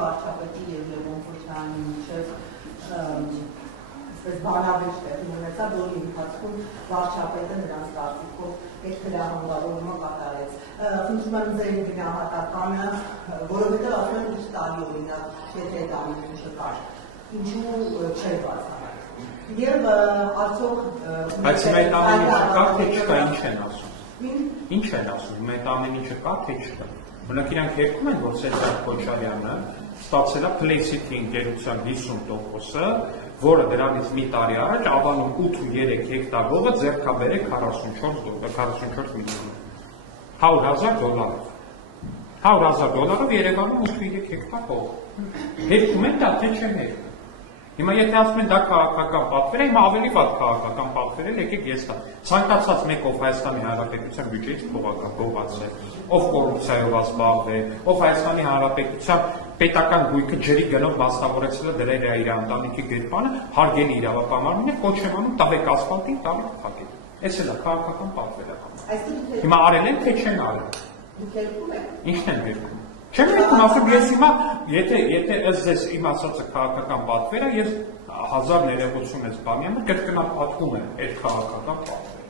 վարչապետի և Լևոն Քոչարյանի միջև բանավեճ տեղի ունեցավ, որի ընթացքում վարչապետը նրանց կարծիքով այդ գրահանգավորումը կատարեց։ Խնդրում եմ ձեր գնահատականը, որովհետև ասում եմ ինչ տարի օրինակ, եթե այդ ամեն ինչը կար, ինչու չէր բացահայտվում։ Եվ արդյոք բայց այդ ամեն ինչը կա, թե չկա, ինչ են ասում։ Ինչ են ասում, այդ ամեն ինչը կա, թե չկա։ Բնակ իրանք երգում են, որ Սերժ Քոչարյանը ստացել է Play-City ընկերության 50%-ը, որը դրանից մի տարի առաջ Ավանում 8.3 հեկտար հողը ձեռք է բերել 44 միլիոն $100,000 $100,000 Երևանում 8.3 հեկտար հող։ Երգում են դա, թե չեն երգում։ Հիմա եթե ասում են դա քաղաքական պատվեր է, հիմա ավելի վատ քաղաքական պատվեր է, եկեք ես տա։ Ցանկացած մեկով Հայաստանի Հանրապետության բյուջեից փողացել, ով կոռուպցիայով զբաղվել, ով Հայաստանի Հանրապետության պետական գույքը ջրի գնով մասնավորեցել է դրել է իր ընտանիքի գրպանը, հարգելի իրավապահարին է, կոչ եմ անում տվեք ասֆալտին, տալիք փակել։ Էս էլ է քաղաքական պատվեր է։ Հիմա արել են, թե չեն արել։ Դուք երգում եք։ Ինչն են երգում։ Չեմ երգում, ասում ես հիմա, եթե ըստ ձեզ իմ ասածը քաղաքական պատվեր է, ես 1000 ներողություն ես բանի համար կրկնապատկում եմ այդ քաղաքական պատվերը։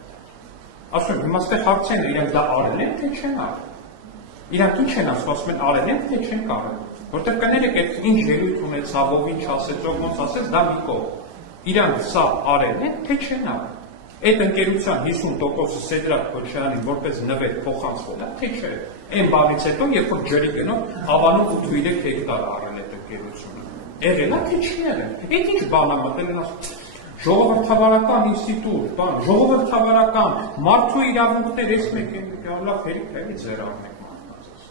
Ասում եմ, հիմա ստեղ հարցեն է, իրանք դա արել են, թե չեն արել։ Իրանք ինչ են ասում են արել են, թե չեն կարել։ Որտեղ կներեք, այդ ինչ ելույթ ունեցավ, ով ինչ ասեց, ով ոնց ասեց, դա մի կողմ։ Իրանք սա արել են, թե չեն արել։ Այդ ընկերության 50%-ը Սեդրակ Քոչարյանին որպես նվեր փոխանցվել է, թե չէ։ Այն բանից հետո, երբ որ ջրի գնով Ավանում 8.3 հեկտար առել այդ ընկերությունը։ Եղել է, թե չի եղել։ Այդ ինչ բան է մտել են ասում։ Ժողովրդավարական ինստիտուտ, բան, ժողովրդավարական, մարդու իրավունքներ, ես մեկ են լավ հերիք էլի ձեր առնեք մարդկանց։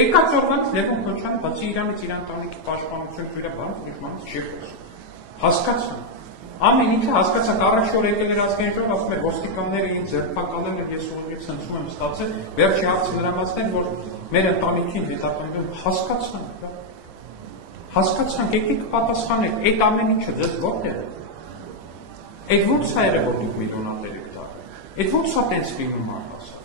Եկած օրվանից Լևոն Քոչարյանը, բացի իրանից իր ընտանիքի պաշտպանություն դրա բան, իշխանից չի խոսում։ Հասկացա։ Ամեն ինչը հասկացաք, առաջ օր եկել էր ազգային ժողով, ասում էր ոստիկանները ինձ ձերբակալել են, ես ուղղակի ցնցում եմ ստացել, վերջի հարցը նրա մասն էր, որ մեր ընտանիքին հետապնդում հասկացանք, եկեք պատասխանեք, այդ ամեն ինչը ձեզ որտեղ է։ Այդ ո՞նց է եղել, որ դուք միլիոնատեր եք դառել։ Այդ ո՞նց է տենց լինում առհասարակ։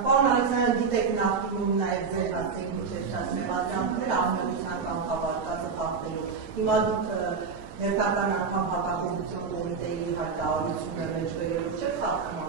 Պարոն Ալեքսանդր, գիտեք նախկինում նաև ձեր ասեք միջերտած մեղադրանքներ աղմերության կամ կապարկածը խախտելու։ Հիմա դուք ներկայական անգամ հակախոհություն կոմիտեի հայտարարությունը մեջ բերելով չեք խախտում